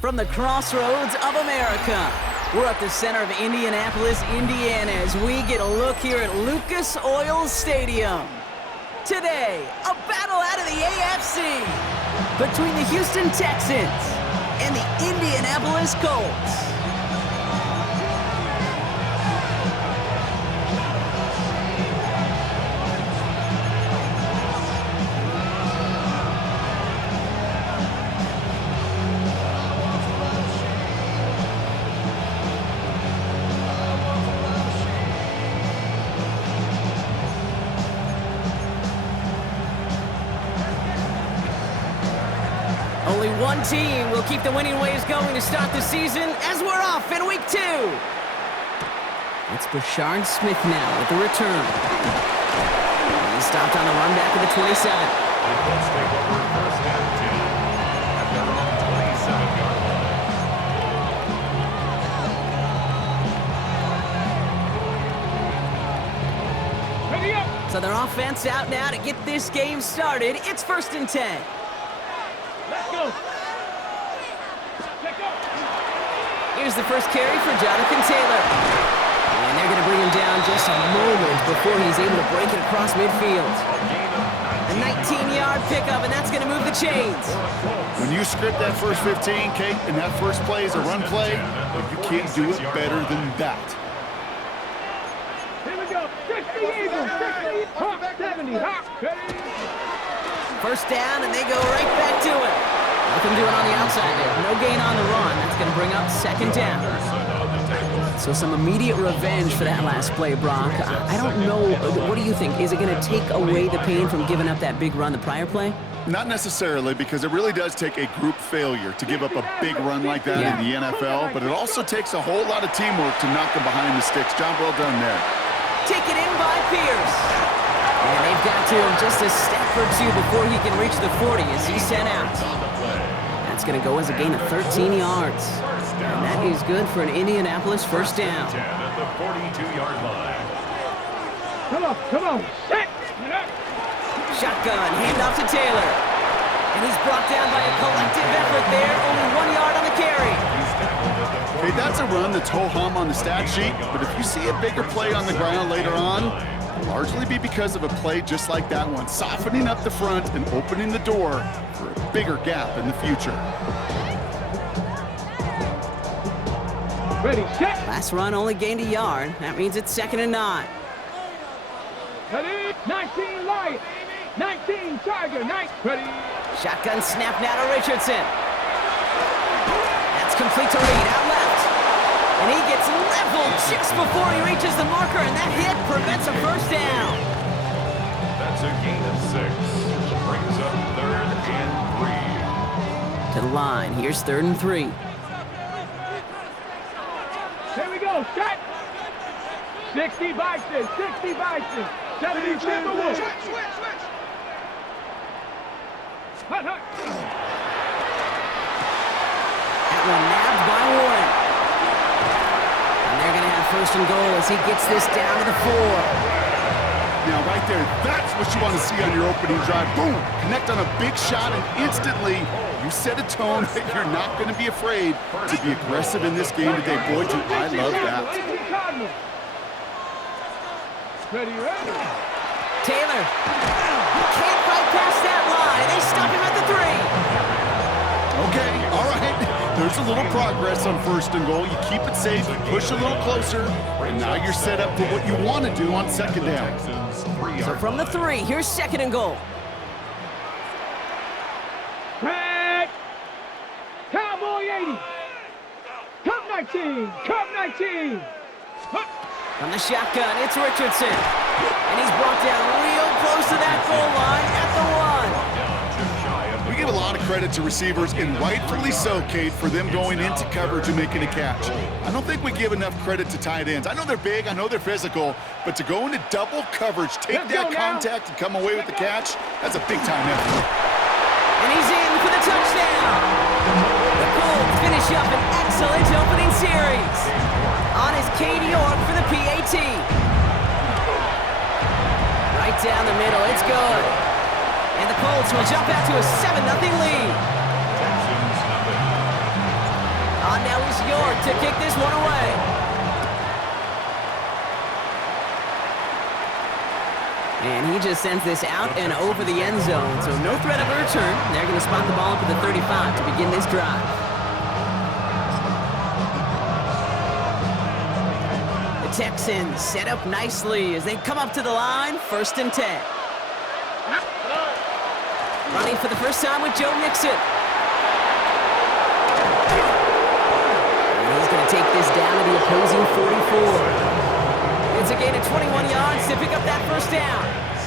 From the crossroads of America, we're at the center of Indianapolis, Indiana, as we get a look here at Lucas Oil Stadium. Today, a battle out of the AFC between the Houston Texans and the Indianapolis Colts. Only one team will keep the winning waves going to start the season as we're off in week 2. It's Brashard Smith now with the return. He stopped on the run back of the 27. Let's take over first and 10 at their own 27-yard line. Ready up. So their offense out now to get this game started. It's first and 10. Let's go. Here's the first carry for Jonathan Taylor. And they're going to bring him down just a moment before he's able to break it across midfield. A 19-yard pickup, and that's going to move the chains. When you script that first 15, Kate, and that first play is a run play, you can't do it better than that. Here we go. 60 Eagles. 60. Hop. 70. Hop. First down, and they go right back to it. Nothing doing on the outside there. No gain on the run. That's going to bring up second down. So some immediate revenge for that last play, Brock. I don't know. What do you think? Is it going to take away the pain from giving up that big run the prior play? Not necessarily, because it really does take a group failure to give up a big run like that in the NFL, but it also takes a whole lot of teamwork to knock them behind the sticks. Job well done there. Taken in by Pierce. And they've got to him just a step or two before he can reach the 40 as he's sent out. That's going to go as a gain of 13 yards. And that is good for an Indianapolis first down. 10 at the 42-yard line. Come on. Set. Shotgun, handoff to Taylor. And he's brought down by a collective effort there. Only 1 yard on the carry. Okay, that's a run that's ho-hum on the stat sheet, but if you see a bigger play on the ground later on, it'll largely be because of a play just like that one, softening up the front and opening the door for a bigger gap in the future. Ready, set. Last run only gained a yard. That means it's 2nd and 9. Ready. 19 Lion. 19 Tiger. 9. Ready. Shotgun snap now to Richardson. That's complete to Reed, out left. And he gets leveled just before he reaches the marker, and that hit prevents a first down. That's a gain of 6. Brings up 3rd and 3. To the line, here's 3rd and 3. Here we go. Set. 60 Bison. 60 Bison. 70 Timberwolves. Switch. Hut. That one nabbed by Warren. And they're going to have 1st and goal as he gets this down to the 4. Now, right there, that's what you want to see on your opening drive. Boom! Connect on a big shot, and instantly you set a tone that you're not going to be afraid to be aggressive in this game today. Boy, do I love that. Ready. Taylor can't fight past that line. They stop him at the 3. Okay, all right. There's a little progress on 1st and goal. You keep it safe, you push a little closer, and now you're set up for what you want to do on 2nd down. So from the 3, here's 2nd and goal. Red. Cowboy 80. Cup 19. Cup 19. From the shotgun, it's Richardson. And he's brought down real close to that goal line at the 1. We give a lot of credit to receivers, and rightfully so, Kate, for them going into coverage and making a catch. I don't think we give enough credit to tight ends. I know they're big, I know they're physical, but to go into double coverage, take that contact, and come away with the catch, that's a big-time effort. And he's in for the touchdown. The Colts finish up an excellent opening series. On his Cade York for the PAT. Right down the middle, it's good. And the Colts will jump out to a 7-0 lead. York to kick this one away. And he just sends this out and over the end zone, so no threat of a return. They're going to spot the ball up at the 35 to begin this drive. The Texans set up nicely as they come up to the line, 1st and 10. Running for the first time with Joe Mixon. And he's going to take this down to the opposing 44. It's a gain of 21 yards to pick up that first down.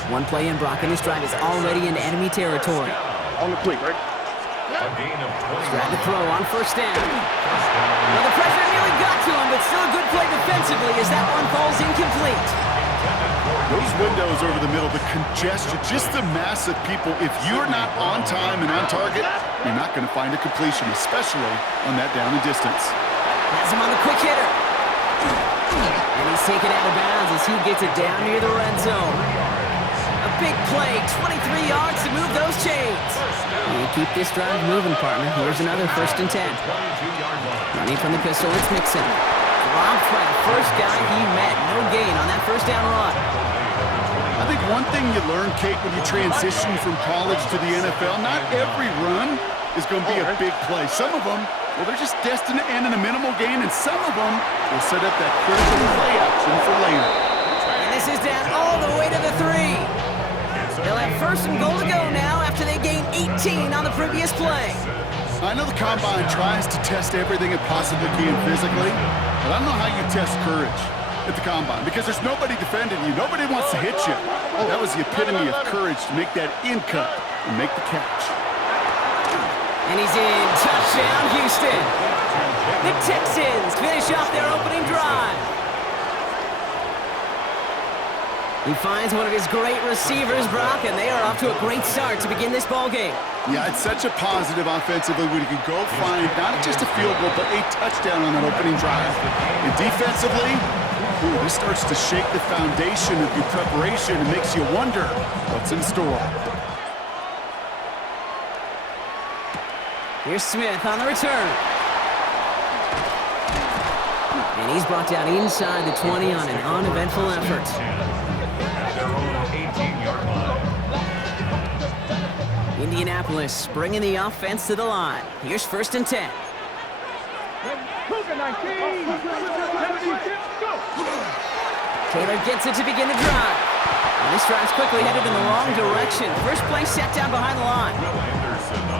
One play in, Brock, and this drive is already in enemy territory. On the quick, right? A gain of 20. Trying to throw on first down. Well, the pressure nearly got to him, but still a good play defensively as that one falls incomplete. Those windows over the middle, the congestion, just the mass of people. If you're not on time and on target, you're not going to find a completion, especially on that down and distance. Has him on the quick hitter. And he's taken out of bounds as he gets it down near the red zone. A big play, 23 yards to move those chains. And keep this drive moving, partner. Here's another 1st and 10. Running from the pistol, it's Mixon. Dropped by the first guy he met. No gain on that first down run. I think one thing you learn, Kate, when you transition from college to the NFL, not every run is going to be a big play. Some of them, well, they're just destined to end in a minimal gain, and some of them will set up that critical play action for later. And this is down all the way to the 3. They'll have 1st and goal to go now after they gained 18 on the previous play. I know the Combine tries to test everything it possibly can physically, but I don't know how you test courage at the Combine because there's nobody defending you. Nobody wants to hit you. That was the epitome of courage to make that in cut and make the catch. And he's in. Touchdown, Houston. The Texans finish off their opening drive. He finds one of his great receivers, Brock, and they are off to a great start to begin this ball game. Yeah, it's such a positive offensively when you can go find not just a field goal, but a touchdown on that opening drive. And defensively, this starts to shake the foundation of your preparation and makes you wonder what's in store. Here's Smith on the return. And he's brought down inside the 20 on an uneventful effort. Their own 18-yard line. Indianapolis bringing the offense to the line. Here's 1st and 10. Cougar 19. 76, go. Taylor gets it to begin the drive. And this drive's quickly headed in the wrong direction. First play set down behind the line.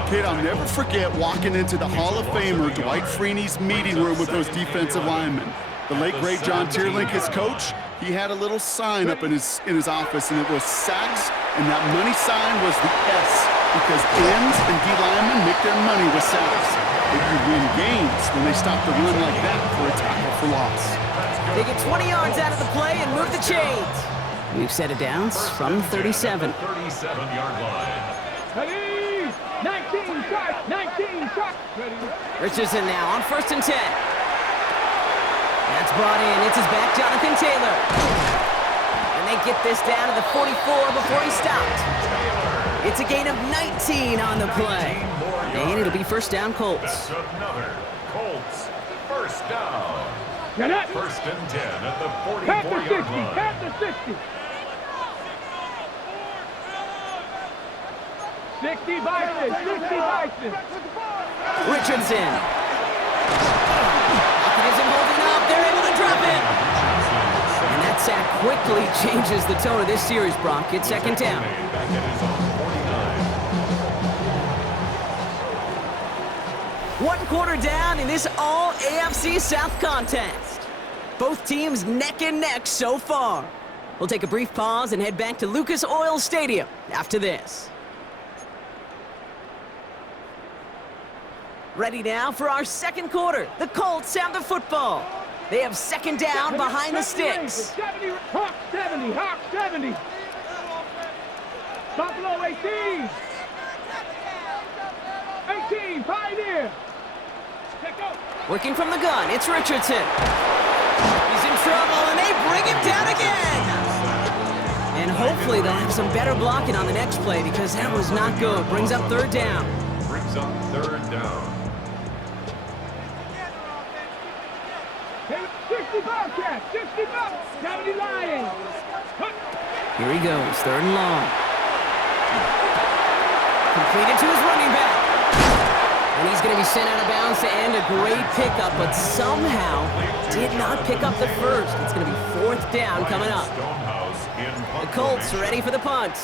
Kid, I'll never forget walking into the Hall of Famer Dwight Freeney's meeting room with those defensive linemen. The late, great John Tierlink, his coach, he had a little sign up in his office, and it was sacks, and that money sign was the S, because ends and D linemen make their money with sacks. They could win games when they stop the run like that for a tackle for loss. They get 20 yards out of the play and move the chains. We've set it down from 37. 37-yard line. Ready? 19 shots. 19 shots. Ready? Richardson now on 1st and 10. That's brought in. It's his back, Jonathan Taylor. And they get this down to the 44 before he stopped. It's a gain of 19 on the play. And it'll be 1st down, Colts. That's another Colts first down. Get it. 1st and 10 at the Pat the 60. 44-yard line. Pat the 60. 60 Bison. 60 Bison. Richardson. Pocket isn't holding up. They're able to drop it. And that sack quickly changes the tone of this series, Brock. It's 2nd down. Back at his own 49. 1 quarter down in this all AFC South contest. Both teams neck and neck so far. We'll take a brief pause and head back to Lucas Oil Stadium after this. Ready now for our 2nd quarter. The Colts have the football. They have 2nd down behind the sticks. 70, Hawk 70, Hawk 70. Buffalo 18. 18, Pioneer. Working from the gun, it's Richardson. He's in trouble, and they bring him down again. And hopefully they'll have some better blocking on the next play because that was not good. Brings up 3rd down. Brings up 3rd down. Hey, 60 Bobcat, 60 Bob, 70 Lions. Here he goes, 3rd and long. Completed to his running back. And he's going to be sent out of bounds to end a great pickup, but somehow did not pick up the first. It's going to be 4th down coming up. The Colts ready for the punt.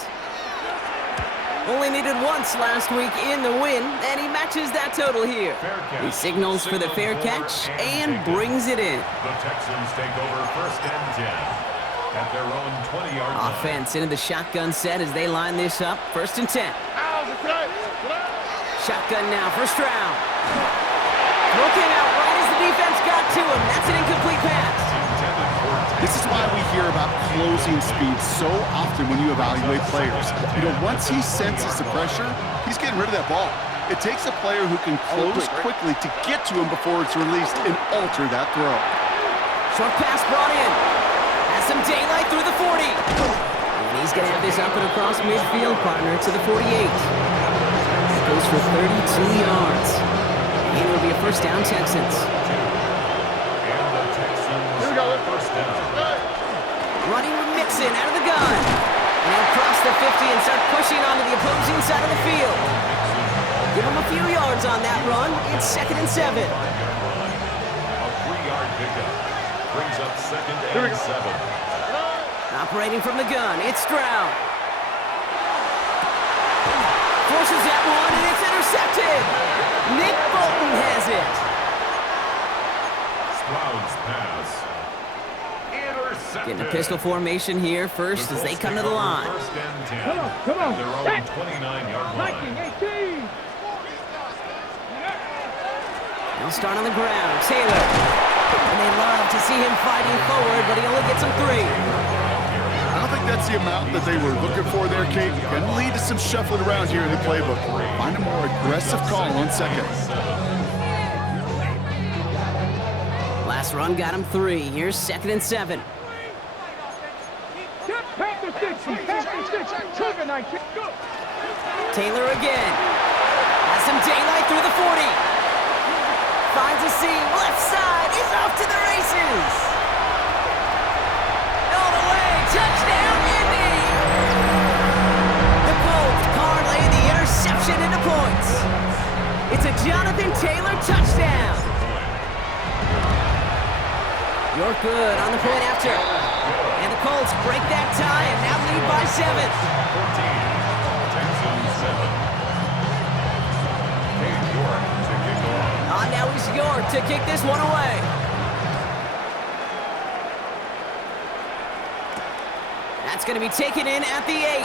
Only needed once last week in the win, and he matches that total here. He signals for the fair catch and brings it in. The Texans take over 1st and 10 at their own 20-yard line. Offense into the shotgun set as they line this up. 1st and 10. Shotgun now for Stroud. Throw came out right as the defense got to him. That's an incomplete pass. This is why we hear about closing speed so often when you evaluate players. You know, once he senses the pressure, he's getting rid of that ball. It takes a player who can close quickly to get to him before it's released and alter that throw. Short pass brought in. Has some daylight through the 40. And he's going to have this up and across midfield, partner, to the 48. Goes for 32 yards. And it'll be a 1st down, Texans. Here we go. 1st down. Running with Mixon out of the gun. And he'll cross the 50 and start pushing onto the opposing side of the field. Give him a few yards on that run. It's 2nd and 7. A 3-yard pickup brings up 2nd and 7. Operating from the gun, it's Stroud. Forces that one, and it's intercepted. Nick Bolton has it. Stroud's pass. Intercepted. Getting a pistol formation here first as they come to the line. 1st and 10 Come on. at their own 29-yard Viking, line. 18. He'll start on the ground. Taylor. And they love to see him fighting forward, but he only gets him 3. I don't think that's the amount that they were looking for there, Kate. Going to lead to some shuffling around here in the playbook. Find a more aggressive call on 2nd. Last run got him 3. Here's 2nd and 7. Panther 60, Panther 60, trigger 19. Go. Taylor again. Has some daylight through the 40. Finds a seam. Left side. He's off to the races. All the way. Touchdown, Indy. The Colts parlay the interception into points. It's a Jonathan Taylor touchdown. You're good on the point after. And the Colts break that tie and now lead by 7. 14. Texans 7. Cade York to kick off. Now it's York to kick this one away. That's going to be taken in at the 8.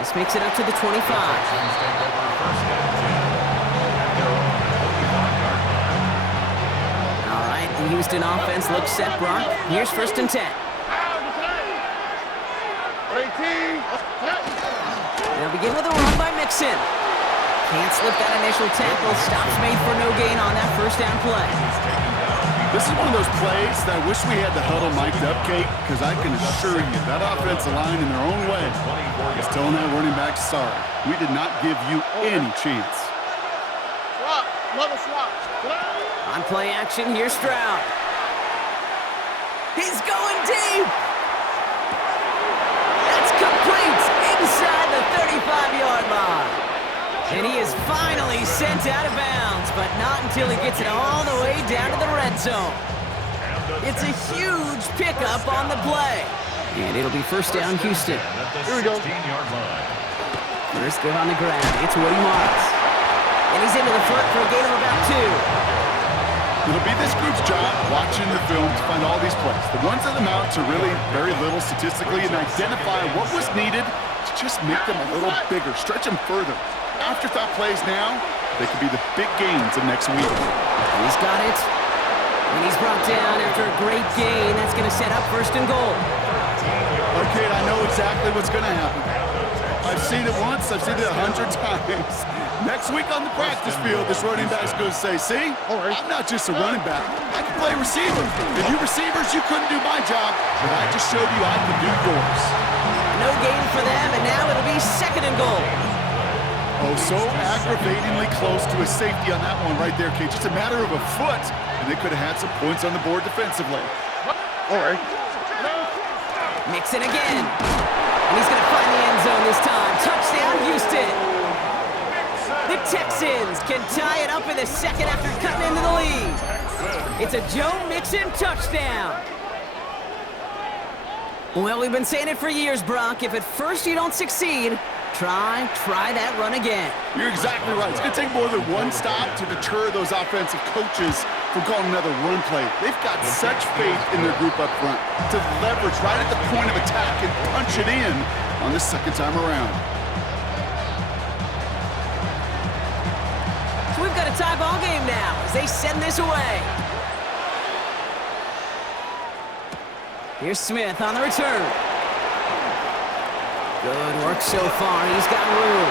This makes it up to the 25. Texans take over 1st and 10 at their own 25-yard line. All right, the Houston offense looks set, Brock. Here's 1st and 10. They'll begin with a run by Mixon. Can't slip that initial tackle. Stops made for no gain on that 1st down play. This is one of those plays that I wish we had the huddle mic'd up, Kate, because I can assure you that offensive line in their own way is telling that running back, sorry, we did not give you any chance. On play action, here's Stroud. He's going deep. That's complete inside the 35-yard line. And he is finally sent out of bounds, but not until he gets it all the way down to the red zone. It's a huge pickup on the play. And it'll be 1st down, Houston. Here we go. 16-yard line. First good on the ground. It's Woody Morris. And he's into the front for a gain of about 2. It'll be this group's job watching the film to find all these plays. The ones that amount to really very little statistically and identify what was needed to just make them a little bigger, stretch them further. Afterthought plays now, they could be the big gains of next week. He's got it. And he's brought down after a great gain. That's going to set up 1st and goal. Okay, I know exactly what's going to happen. I've seen it once, I've seen it 100 times. Next week on the practice field, this running back's going to say, see, I'm not just a running back. I can play receiver. And you receivers, you couldn't do my job, but I just showed you I can do yours. No gain for them, and now it'll be 2nd and goal. Oh, so aggravatingly close to a safety on that one right there, Kate. Just a matter of a foot. and they could have had some points on the board defensively. All right. Mixon again. And he's going to find the end zone this time. Touchdown, Houston. The Texans can tie it up in the second after cutting into the lead. It's a Joe Mixon touchdown. Well, we've been saying it for years, Brock. If at first you don't succeed, try that run again. You're exactly right. It's going to take more than one stop to deter those offensive coaches from calling another run play. They've got such faith in their group up front to leverage right at the point of attack and punch it in on the second time around. So we've got a tie ball game now as they send this away. Here's Smith on the return. Good work so far. He's got room.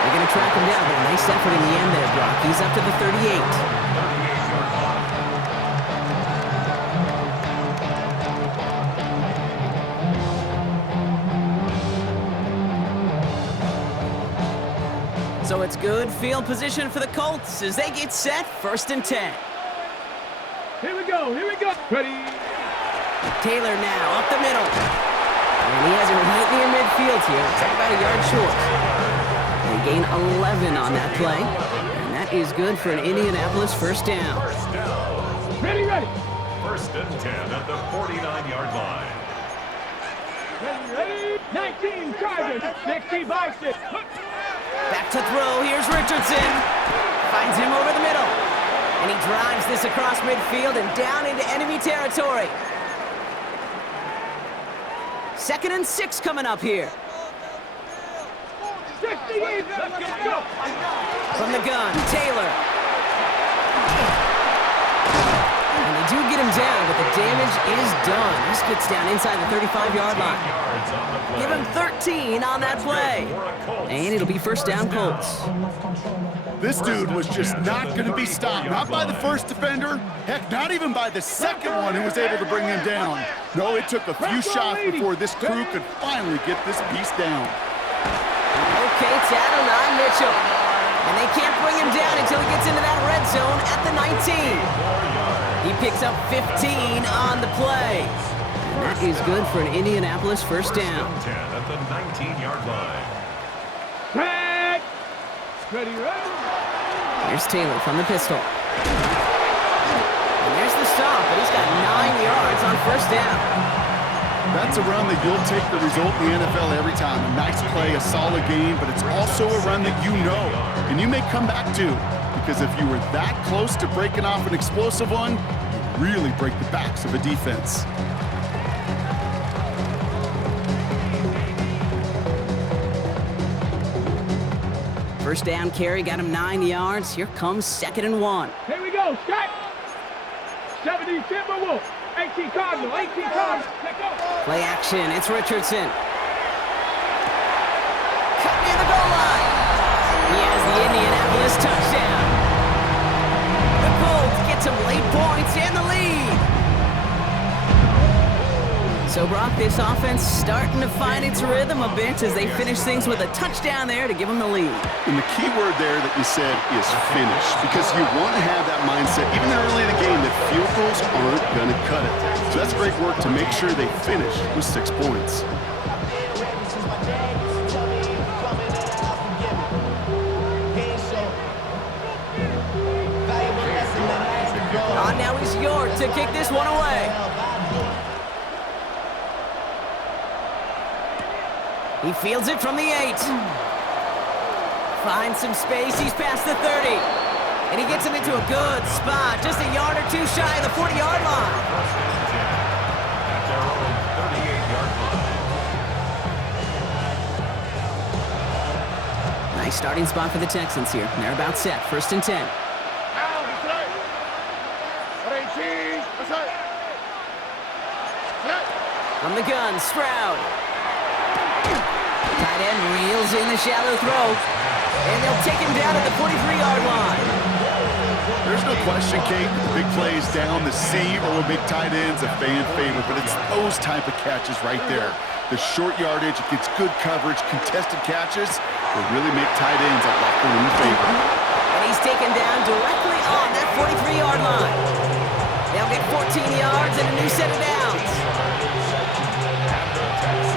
They're going to track him down, but a nice effort in the end there, Brock. He's up to the 38. So it's good field position for the Colts as they get set, 1st and 10. Here we go. Ready. Taylor now up the middle. And he has it right near midfield here. It's about a yard short. They gain 11 on that play. And that is good for an Indianapolis first down. Ready. 1st and 10 at the 49-yard line. Ready. 19 Chargers. 60 Vikings. Back to throw. Here's Richardson. Finds him over the middle. And he drives this across midfield and down into enemy territory. 2nd and 6 coming up here. 68. Let's go. From the gun, Taylor. And they do get him down, but the damage is done. This gets down inside the 35-yard line. Give him 13 on that play. And it'll be first down Colts. This dude was just not going to be stopped. Not by the first defender. Heck, not even by the second one who was able to bring him down. No, it took a few shots before this crew could finally get this beast down. Okay, Tattle, Mitchell. And they can't bring him down until he gets into that red zone at the 19. He picks up 15 on the play. And that is good for an Indianapolis first down. 10 at the 19-yard line. Ready. Here's Taylor from the pistol. And there's the stop, but he's got 9 yards on first down. That's a run that you'll take the result in the NFL every time. A nice play, a solid game, but it's also a run that you know, and you may come back to, because if you were that close to breaking off an explosive one, you really break the backs of a defense. First down carry got him 9 yards. Here comes 2nd and 1. Here we go. Strike. 70 Timberwolves. 18 Cardinal. Let's go. Play action. It's Richardson. Cut near the goal line. He has the Indianapolis touchdown. The Colts get some late points and the lead. So, Brock, this offense starting to find its rhythm a bit as they finish things with a touchdown there to give them the lead. And the key word there that you said is finish, because you want to have that mindset, even early in the game, that field goals aren't going to cut it. So that's great work to make sure they finish with 6 points. Now is York to kick this one away. He fields it from the 8. Finds some space. He's past the 30. And he gets him into a good spot. Just a yard or two shy of the 40-yard line. At their own 38-yard line. Nice starting spot for the Texans here. And they're about set. 1st and 10. From the gun, Stroud. Tight end reels in the shallow throw. And they'll take him down at the 43-yard line. There's no question, Kate, the big plays down the seam or big tight ends, a fan favorite, but it's those type of catches right there. The short yardage, it gets good coverage, contested catches will really make tight ends a locker room favorite. And he's taken down directly on that 43-yard line. 14 yards and a new set of downs. And the Texans,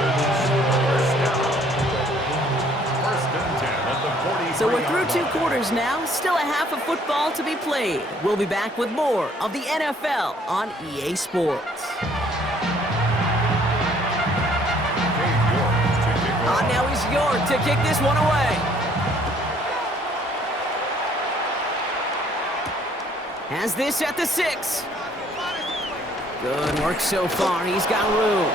first down. First and 10 at the 43. So we're through 2 quarters now. Still a half of football to be played. We'll be back with more of the NFL on EA Sports. Now is York to kick this one away. Has this at the 6. Good work so far. He's got room.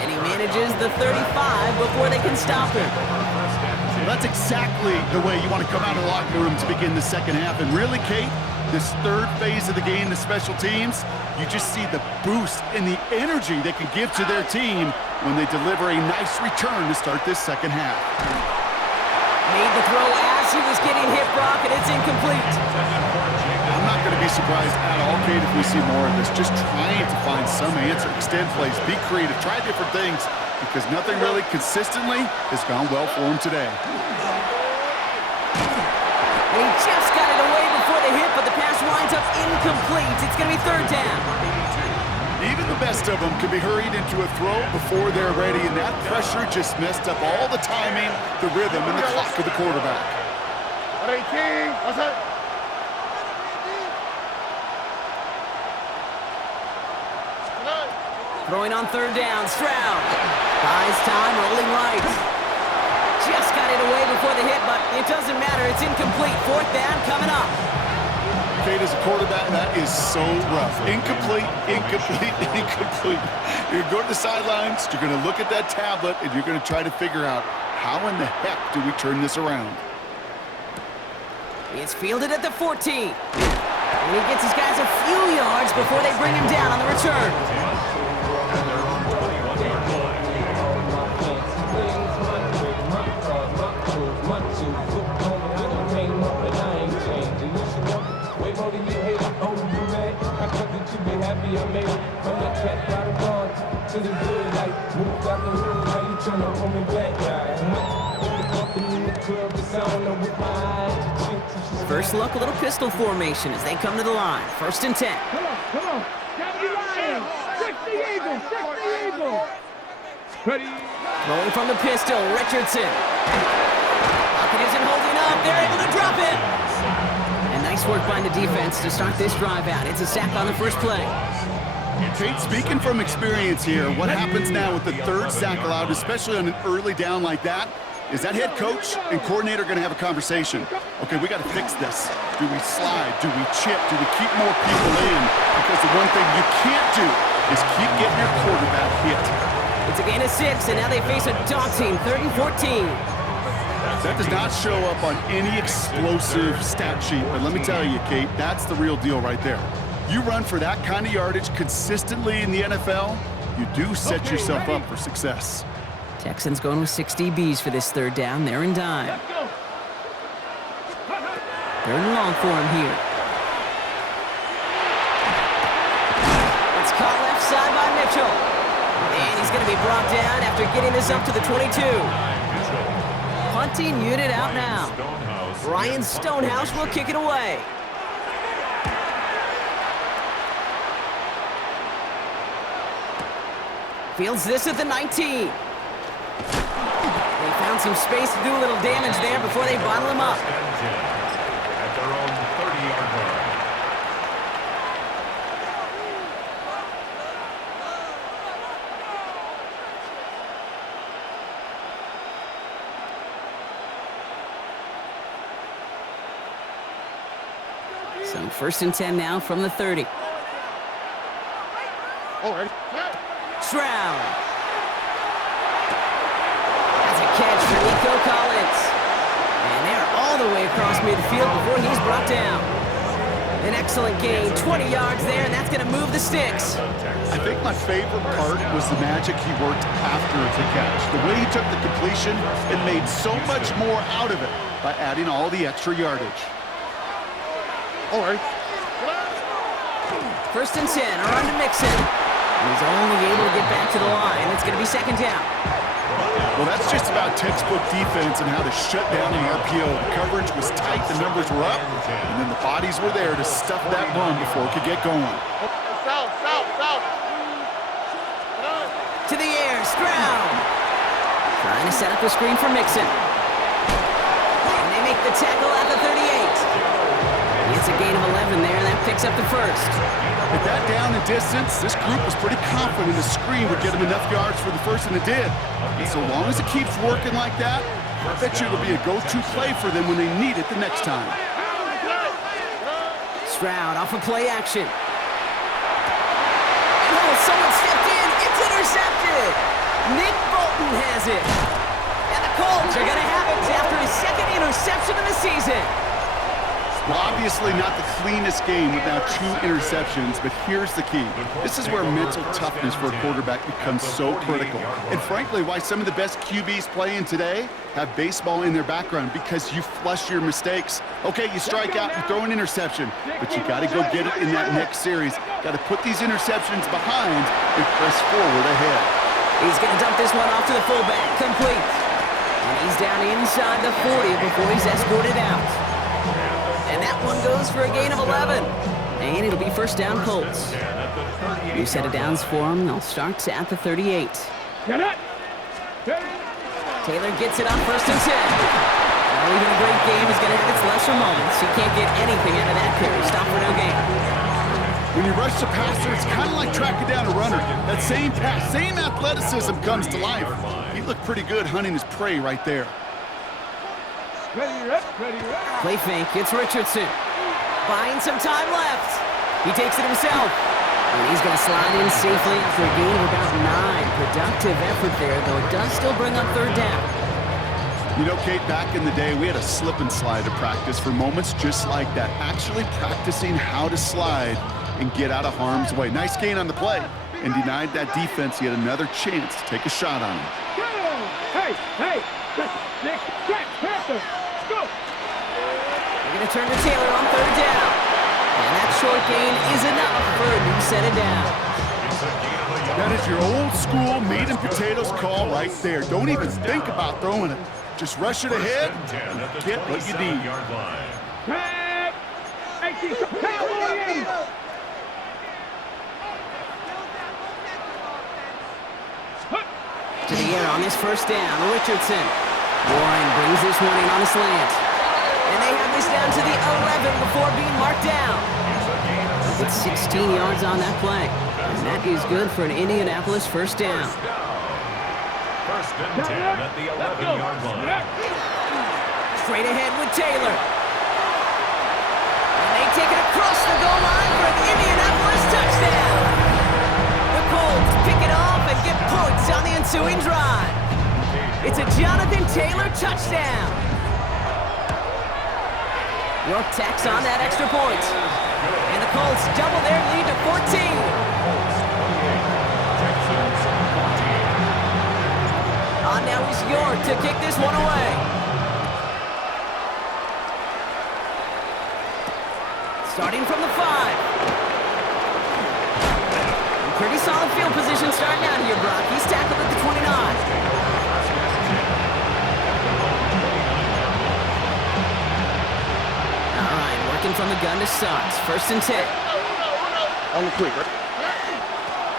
And he manages the 35 before they can stop him. Well, that's exactly the way you want to come out of the locker room to begin the second half. And really, Kate, this third phase of the game, the special teams, you just see the boost and the energy they can give to their team when they deliver a nice return to start this second half. Made the throw as he was getting hit, Brock, and it's incomplete. I'm not going to be surprised at all, Kate, if we see more of this. Just trying to find some answer, extend plays, be creative, try different things, because nothing really consistently has gone well for him today. And he just got it away before the hit, but the pass winds up incomplete. It's going to be third down. Even the best of them can be hurried into a throw before they're ready, and that pressure just messed up all the timing, the rhythm, and the clock of the quarterback. Throwing on third down, Stroud. Buys time, rolling right. Just got it away before the hit, but it doesn't matter. It's incomplete. Fourth down coming up. Kate, as a quarterback, that is so rough. Incomplete, incomplete, incomplete. You're going to go to the sidelines, you're going to look at that tablet, and you're going to try to figure out how in the heck do we turn this around. It's fielded at the 14. And he gets his guys a few yards before they bring him down on the return. And they're on 21-yard line. First look, a little pistol formation as they come to the line. First and 10. Come on. Got the Lions. 60 Eagles. 60 Eagles. Ready. Rolling from the pistol, Richardson. Pocket isn't holding up. They're able to drop it. And nice work by the defense to start this drive out. It's a sack on the first play. Kate, speaking from experience here, what happens now with the third sack allowed, especially on an early down like that, is that head coach and coordinator going to have a conversation. Okay, we got to fix this. Do we slide? Do we chip? Do we keep more people in? Because the one thing you can't do is keep getting your quarterback hit. It's a gain of 6, and now they face a daunting 30-14. That does not show up on any explosive stat sheet, but let me tell you, Kate, that's the real deal right there. You run for that kind of yardage consistently in the NFL, you do set yourself up for success. Texans going with 6 DBs for this third down. They're in dime. Third and long for him here. It's caught left side by Mitchell. And he's going to be brought down after getting this up to the 22. Punting unit out now. Ryan Stonehouse will kick it away. Fields this at the 19. They found some space to do a little damage there before they bottle him up. At their own 30-yard line. So first and 10 now from the 30. All right. Stroud. That's a catch for Nico Collins. And they're all the way across midfield before he's brought down. An excellent gain, 20 yards there, and that's going to move the sticks. I think my favorite part was the magic he worked after the catch. The way he took the completion and made so much more out of it by adding all the extra yardage. All right. First and 10, around to Mixon. And he's only able to get back to the line. It's going to be second down. Well, that's just about textbook defense and how to shut down an RPO. The coverage was tight, the numbers were up, and then the bodies were there to stuff that run before it could get going. South. Trying to set up a screen for Mixon. And they make the tackle at the 38. It's a gain of 11 there, and that picks up the first. With that down and distance, this group was pretty confident the screen would get them enough yards for the first, and it did. And so long as it keeps working like that, I bet you it'll be a go-to play for them when they need it the next time. Stroud off of play action. Oh, someone stepped in. It's intercepted. Nick Bolton has it. And the Colts are going to have it after his second interception of the season. Well, obviously not the cleanest game with now 2 interceptions, but here's the key. This is where mental toughness for a quarterback becomes so critical. And frankly, why some of the best QBs playing today have baseball in their background, because you flush your mistakes. Okay, you strike out, you throw an interception, but you got to go get it in that next series. Got to put these interceptions behind and press forward ahead. He's going to dump this one off to the fullback. Complete. And he's down inside the 40 before he's escorted out. And that one goes for a gain of 11. And it'll be first down Colts. New set of downs for them. They'll start at the 38. Taylor gets it on first and 10. Well, even a great game is going to have its lesser moments. He can't get anything out of that carry. Stop for no gain. When you rush the passer, it's kind of like tracking down a runner. That same pass, same athleticism comes to life. He looked pretty good hunting his prey right there. Play fake, it's Richardson. Buying some time left. He takes it himself. And he's going to slide in safely after a gain of about 9. Productive effort there, though it does still bring up third down. You know, Kate, back in the day, we had a slip and slide to practice for moments just like that. Actually practicing how to slide and get out of harm's way. Nice gain on the play. And denied that defense yet another chance to take a shot on him. Hey! Go! They're going to turn to Taylor on third down. And that short gain is enough for a new set of downs. That is your old school meat and potatoes call right there. Don't even think about throwing it. Just rush it ahead and get what you need. To the air on this first down, Richardson. Warren brings this one in on a slant. And they have this down to the 11 before being marked down. It's 16 yards on that play. And that is good for an Indianapolis first down. First and 10 at the 11-yard line. Straight ahead with Taylor. And they take it across the goal line for an Indianapolis touchdown. The Colts pick it off and get points on the ensuing drive. It's a Jonathan Taylor touchdown. York tacks on that extra point. And the Colts double their lead to 14. On now is York to kick this one away. Starting from the 5. Pretty solid field position starting out here, Brock. He's tackled at the 29. All right, working from the gun to start. First and 10. On the quick, right?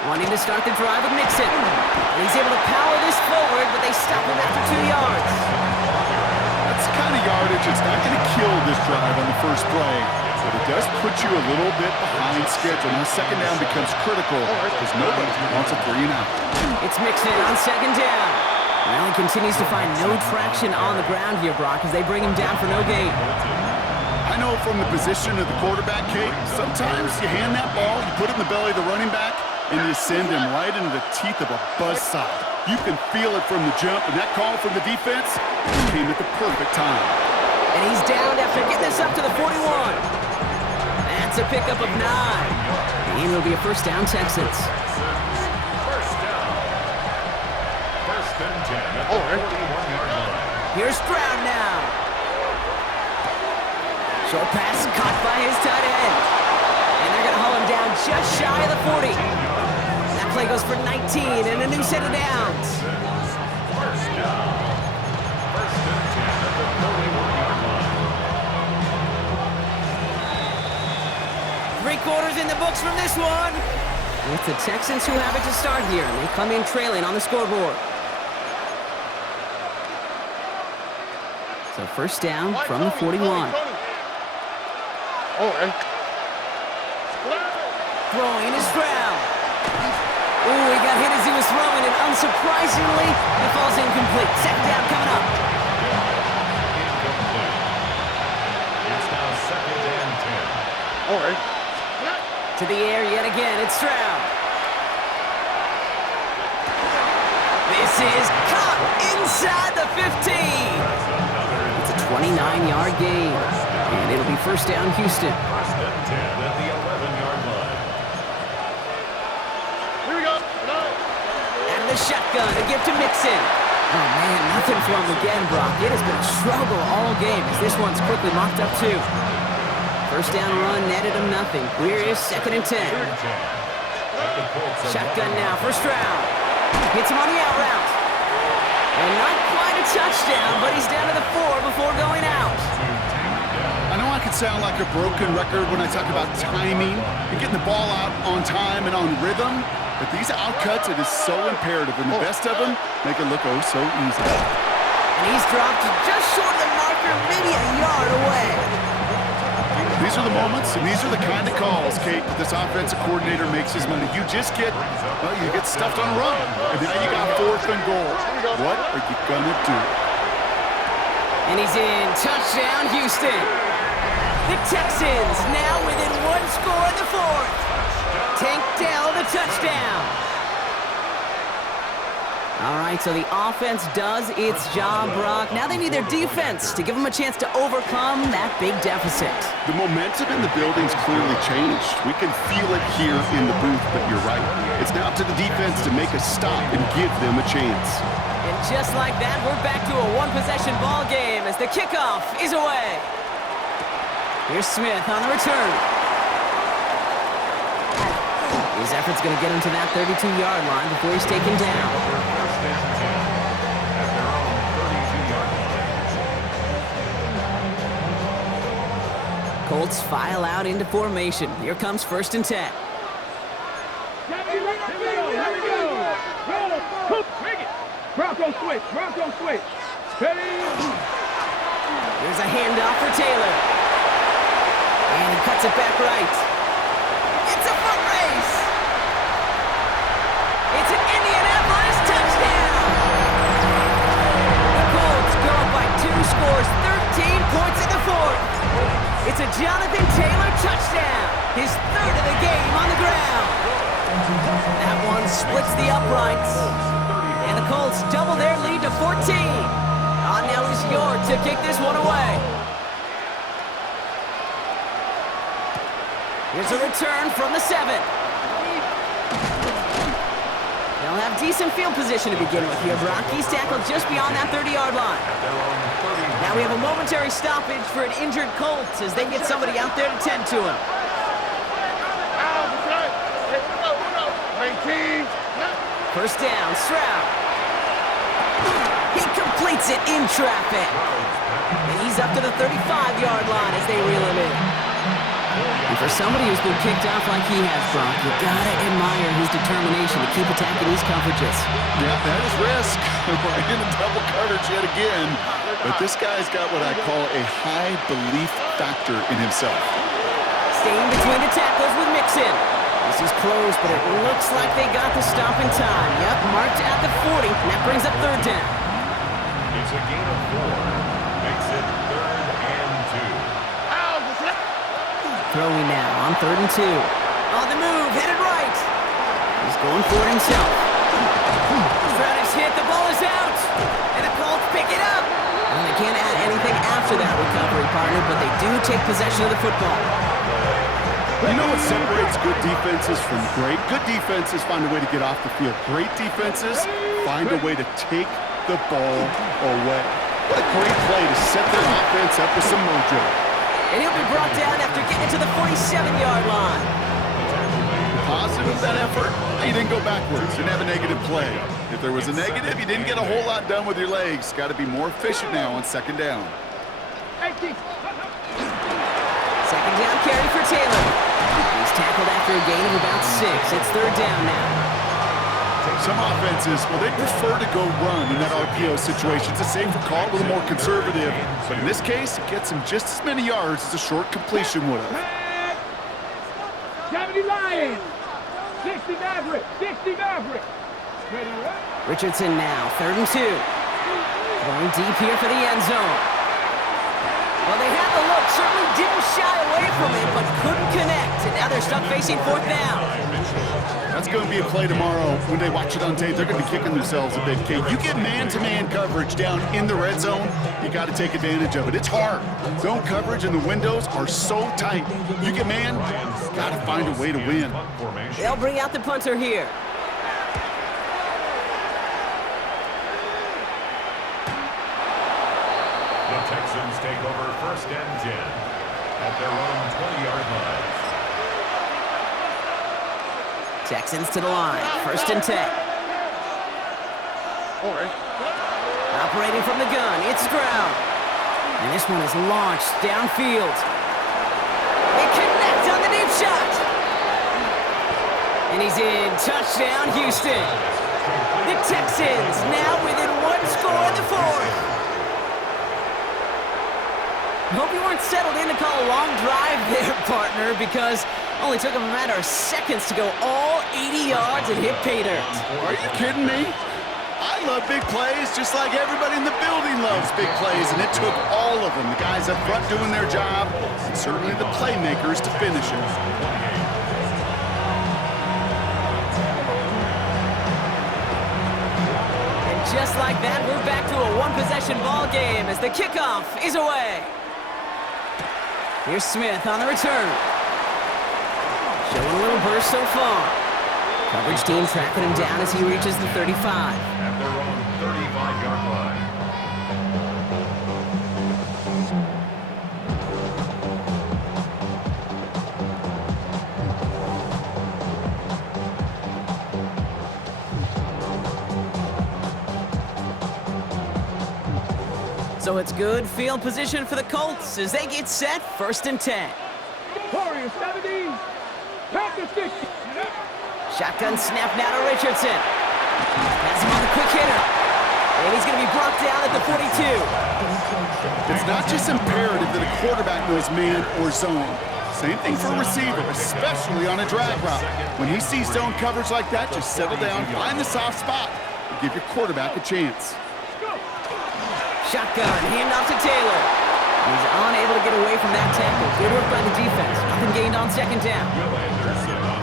Wanting to start the drive with Mixon. And he's able to power this forward, but they stop him after 2 yards. That's the kind of yardage that's not going to kill this drive on the first play. But it does put you a little bit behind schedule. Now second down becomes critical because nobody wants a 3 and out. It's Mixon on second down. Well, he continues to find no traction on the ground here, Brock, as they bring him down for no gain. I know from the position of the quarterback, Kate, sometimes you hand that ball, you put it in the belly of the running back, and you send him right into the teeth of a buzzsaw. You can feel it from the jump, and that call from the defense came at the perfect time. And he's down after getting this up to the 41. That's a pickup of 9. And it'll be a first down, Texans. First down. First and 10 at the 41-yard line. Here's Stroud now. Short pass caught by his tight end. And they're going to haul him down just shy of the 40. That play goes for 19 and a new set of downs. First down. First and 10 at the 41-yard line. 3 quarters in the books from this one. It's the Texans who have it to start here, and they come in trailing on the scoreboard. So first down from the 41. Oh, man. Throwing is Stroud. Ooh, he got hit as he was throwing, and unsurprisingly, it falls incomplete. Second down coming up. Incomplete. It's now second and 10. All right. To the air yet again, it's Stroud. This is caught inside the 15. It's a 29-yard gain, and it'll be first down Houston. First and 10 at the 11-yard line. Here we go. Out of the shotgun to give to Mixon. Oh, man, nothing from him again, Brock. It has been a struggle all game as this one's quickly mocked up, too. First down run netted him nothing. Here is second and 10. Shotgun now for Stroud. Hits him on the out route. And not quite a touchdown, but he's down to the 4 before going out. I know I could sound like a broken record when I talk about timing and getting the ball out on time and on rhythm, but these outcuts, it is so imperative, and the best of them make it look oh so easy. And he's dropped just short of the marker, maybe a yard away. These are the moments, and these are the kind of calls, Kate, that this offensive coordinator makes his money. You just get, well, you get stuffed on a run, and now you got fourth and goal. What are you gonna do? And he's in. Touchdown, Houston. The Texans now within one score in the fourth. Tank Dell, the touchdown. All right, so the offense does its job, Brock. Now they need their defense to give them a chance to overcome that big deficit. The momentum in the building's clearly changed. We can feel it here in the booth, but you're right. It's now up to the defense to make a stop and give them a chance. And just like that, we're back to a one-possession ball game as the kickoff is away. Here's Smith on the return. His effort's going to get him to that 32-yard line before he's taken down. First and 10 at their own 32-yard line. Colts file out into formation. Here comes first and 10. Here we go. Bronco switch. Ready? Here's a handoff for Taylor. And he cuts it back right. It's a foot race. It's an Indianapolis touchdown. The Colts go up by 2 scores, 13 points in the fourth. It's a Jonathan Taylor touchdown, his third of the game on the ground. That one splits the uprights. And the Colts double their lead to 14. Now it's York to kick this one away. Here's a return from the 7. They'll have decent field position to begin with here, Brock. He's tackled just beyond that 30-yard line. Now we have a momentary stoppage for an injured Colt as they get somebody out there to tend to him. First down, Stroud. He completes it in traffic. And he's up to the 35-yard line as they reel him in. And for somebody who's been kicked off like he has, Brock, you gotta admire his determination to keep attacking these coverages. Yeah, that is risk. Right into double coverage yet again. But this guy's got what I call a high belief factor in himself. Staying between the tackles with Mixon. This is close, but it looks like they got the stop in time. Yep, marked at the 40, and that brings up third down. It's a gain of 4. Makes it third and 2. Throwing now on third and 2. On the move, headed right. He's going for it himself. Stroud is hit, the ball is out. And the Colts pick it up. Well, they can't add anything after that recovery, partner, but they do take possession of the football. You know what separates good defenses from great? Good defenses find a way to get off the field. Great defenses find a way to take the ball away. What a great play to set their offense up with some mojo. And he'll be brought down after getting to the 47-yard line. Positive of that effort, you didn't go backwards. You didn't have a negative play. If there was a negative, you didn't get a whole lot done with your legs. Got to be more efficient now on second down. Second down carry for Taylor. He's tackled after a gain of about 6. It's third down now. Some offenses, well, they prefer to go run in that RPO situation. It's a safer call, a little more conservative. But in this case, it gets him just as many yards as a short completion would have. 70 Lions, 60 Maverick, 60 Maverick. Richardson now, 3rd and 2. Going deep here for the end zone. Well, they had the look, certainly didn't shy away from it, but couldn't connect. And now they're stuck facing 4th down. That's going to be a play tomorrow. When they watch it on tape, they're going to be kicking themselves a bit. Okay, you get man-to-man coverage down in the red zone, you got to take advantage of it. It's hard. Zone coverage and the windows are so tight. You get man, got to find a way to win. They'll bring out the punter here. The Texans take over 1st and 10 at their own 20-yard line. Texans to the line, 1st and 10. All right. Operating from the gun, it's Stroud. And this one is launched downfield. They connect on the deep shot. And he's in. Touchdown, Houston. The Texans now within 1 score in the 4th. Hope you weren't settled in to call a long drive there, partner, because only took him a matter of seconds to go all 80 yards and hit pay dirt. Are you kidding me? I love big plays just like everybody in the building loves big plays, and it took all of them, the guys up front doing their job, and certainly the playmakers to finish it. And just like that, we're back to a one-possession ball game as the kickoff is away. Here's Smith on the return. Showing a little burst so far. Coverage team tracking him down as he reaches the 35. At their own 35-yard line. So it's good field position for the Colts as they get set, 1st and 10. Warriors 70, Packers 60. Shotgun snap now to Richardson. Has him on the quick hitter. And he's going to be brought down at the 42. It's not just imperative that a quarterback knows man or zone. Same thing for a receiver, especially on a drag route. When he sees zone coverage like that, just settle down, find the soft spot, and give your quarterback a chance. Shotgun, handoff to Taylor. He's unable to get away from that tackle. Good work by the defense. Nothing gained on 2nd down.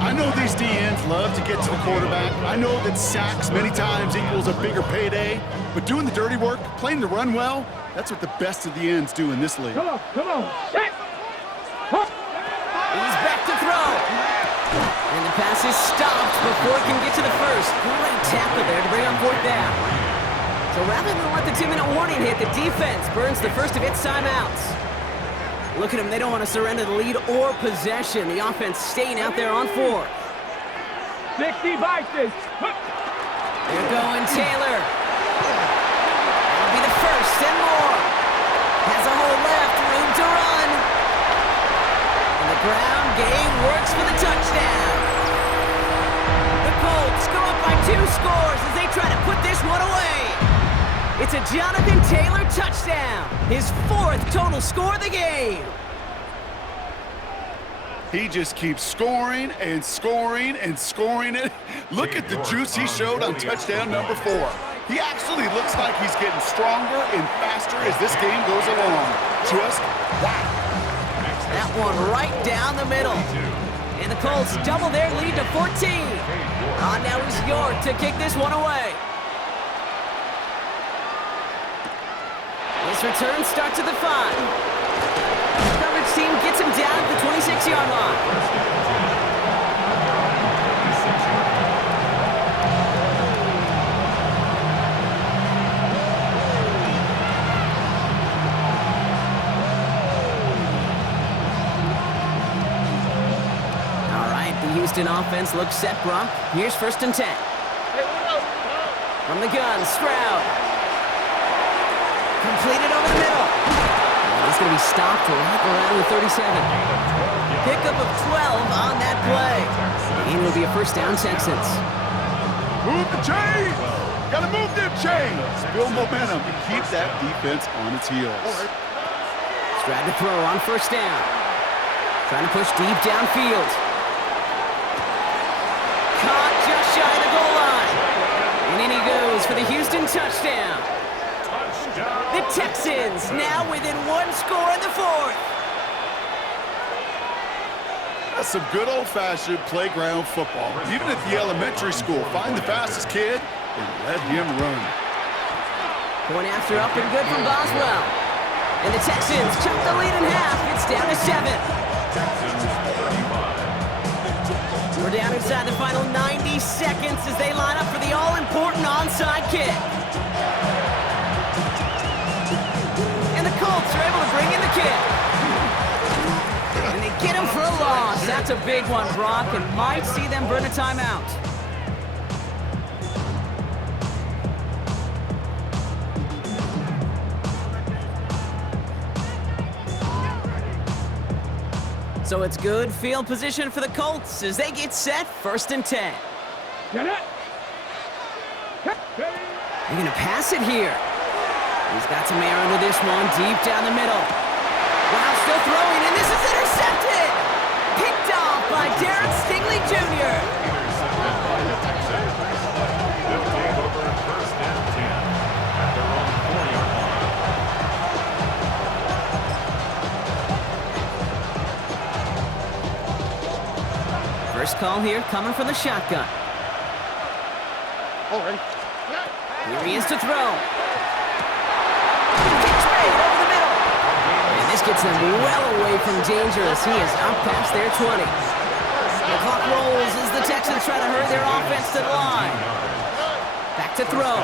I know these DNs love to get to the quarterback. I know that sacks many times equals a bigger payday. But doing the dirty work, playing the run well, that's what the best of the ends do in this league. Come on, set. He's back to throw. And the pass is stopped before it can get to the 1st. Great tackle there to bring on 4th down. So rather than let the 2-minute warning hit, the defense burns the first of its timeouts. Look at them, they don't want to surrender the lead or possession. The offense staying out there on 4th. 60 Bison. They're going Taylor. That'll be the 1st and more. Has a hole left, room to run. And the ground game works for the touchdown. The Colts go up by 2 scores as they try to put this one away. It's a Jonathan Taylor touchdown, his 4th total score of the game. He just keeps scoring and scoring and scoring it. Look at the juice he showed on touchdown number 4. He actually looks like he's getting stronger and faster as this game goes along. Just wow. That one right down the middle. And the Colts double their lead to 14. Now is York to kick this one away. This return starts at the 5. The coverage team gets him down at the 26-yard line. All right, the Houston offense looks set, Brock. Here's 1st and 10. From the gun, Stroud. Completed over the middle. He's going to be stopped right around the 37. Pickup of 12 on that play. And it'll be a 1st down, Texans. Move the chains. Gotta move them chains. Build momentum and keep that defense on its heels. Strad to throw on first down. Trying to push deep downfield. Caught just shy of the goal line. And in he goes for the Houston touchdown. The Texans now within one score in the fourth. That's some good old-fashioned playground football. Even at the elementary school, find the fastest kid and let him run. Point after up and good from Boswell. And the Texans chop the lead in half. It's down to 7. We're down inside the final 90 seconds as they line up for the all-important onside kick. And the Colts are able to bring in the kick. And they get him for a loss. That's a big one, Brock, and might see them burn a timeout. So it's good field position for the Colts as they get set, 1st and 10. Get it. They're going to pass it here. He's got some air under this one, deep down the middle. Wow, still throwing, and this is intercepted! Picked off by Darren Stingley Jr. Intercepted by the Texans. They'll take over 1st and 10 at their own 4-yard line. First call here coming from the shotgun. All right. Here he is to throw. Kicks straight over the middle. And this gets them well away from danger as he is up past their 20. The clock rolls as the Texans try to hurry their offense to the line. Back to throw.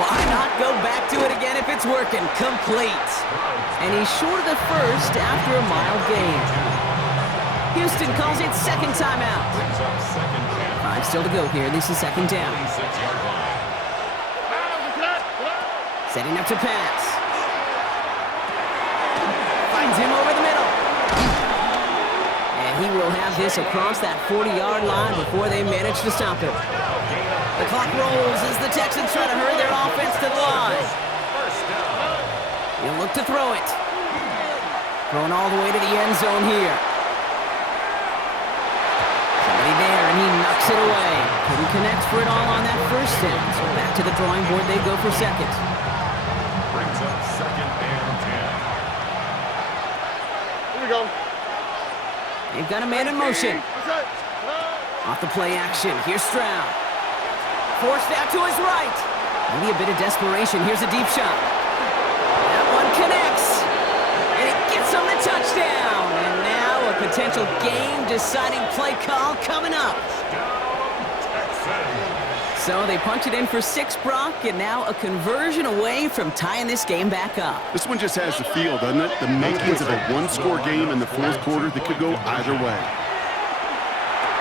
Why not go back to it again if it's working? Complete. And he's short of the first after a mild gain. Houston calls it second timeout. 5 still to go here. This is 2nd down. Setting up to pass. Finds him over the middle. And he will have this across that 40-yard line before they manage to stop him. The clock rolls as the Texans try to hurry their offense to the line. He'll look to throw it. Throwing all the way to the end zone here. Somebody there, and he knocks it away. Couldn't connect for it all on that first down. So back to the drawing board they go for second. Brings up 2nd and 10. Here we go. They've got a man in motion. Off the play action. Here's Stroud. Forced out to his right. Maybe a bit of desperation. Here's a deep shot. That one connects. And it gets him the touchdown. And now a potential game-deciding play call coming up. So they punch it in for 6, Brock, and now a conversion away from tying this game back up. This one just has the feel, doesn't it? The makings of a one-score game in the 4th quarter that could go either way.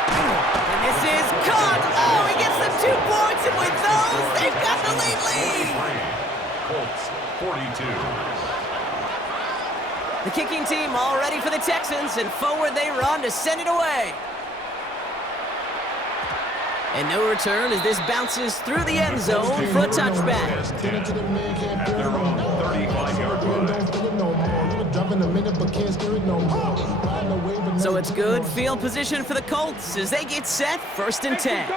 And this is caught. Oh, he gets them 2 points, and with those, they've got the lead. Colts 42. The kicking team all ready for the Texans, and forward they run to send it away. And no return as this bounces through the end zone for a touchback. At their own 35-yard line. So it's good field position for the Colts as they get set, 1st and 10.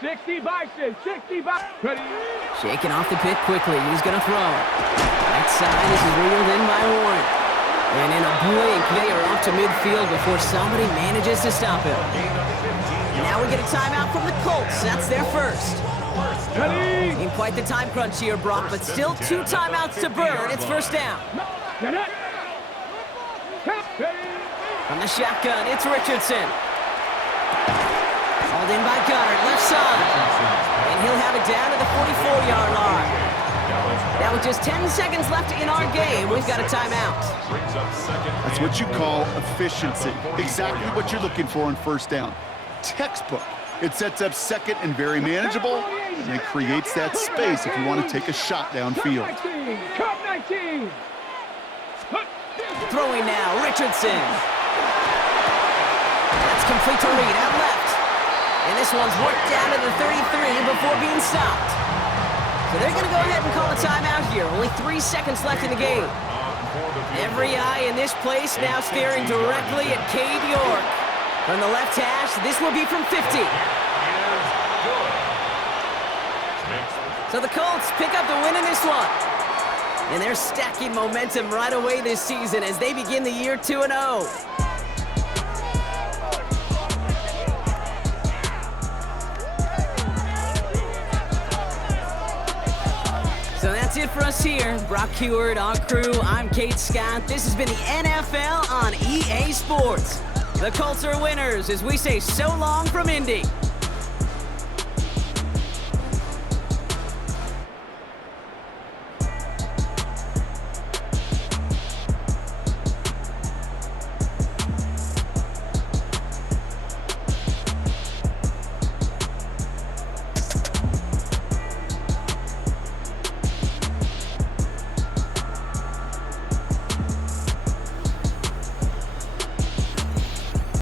60 Bison, 60 Bison. Ready. Shaking off the pick quickly. He's going to throw. Right side, this is reeled in by Warren. And in a blink, they are off to midfield before somebody manages to stop him. And now we get a timeout from the Colts. That's their first. Ready. In quite the time crunch here, Brock, but still 2 timeouts to burn. It's 1st down. Get it. From the shotgun, it's Richardson. Hauled in by Goddard, left side. And he'll have it down to the 44-yard line. Now with just 10 seconds left in our game, we've got a timeout. That's what you call efficiency. Exactly what you're looking for on 1st down. Textbook. It sets up 2nd and very manageable, and it creates that space if you want to take a shot downfield. Cut 19. Throwing now, Richardson. That's complete to Reed out left. And this one's worked down to the 33 before being stopped. So they're going to go ahead and call a timeout here. Only 3 seconds left in the game. Every eye in this place now staring directly at Cade York. From the left hash, this will be from 50. So the Colts pick up the win in this one. And they're stacking momentum right away this season as they begin the year 2-0. So that's it for us here. Brock Heward, our crew, I'm Kate Scott. This has been the NFL on EA Sports. The Colts are winners as we say so long from Indy.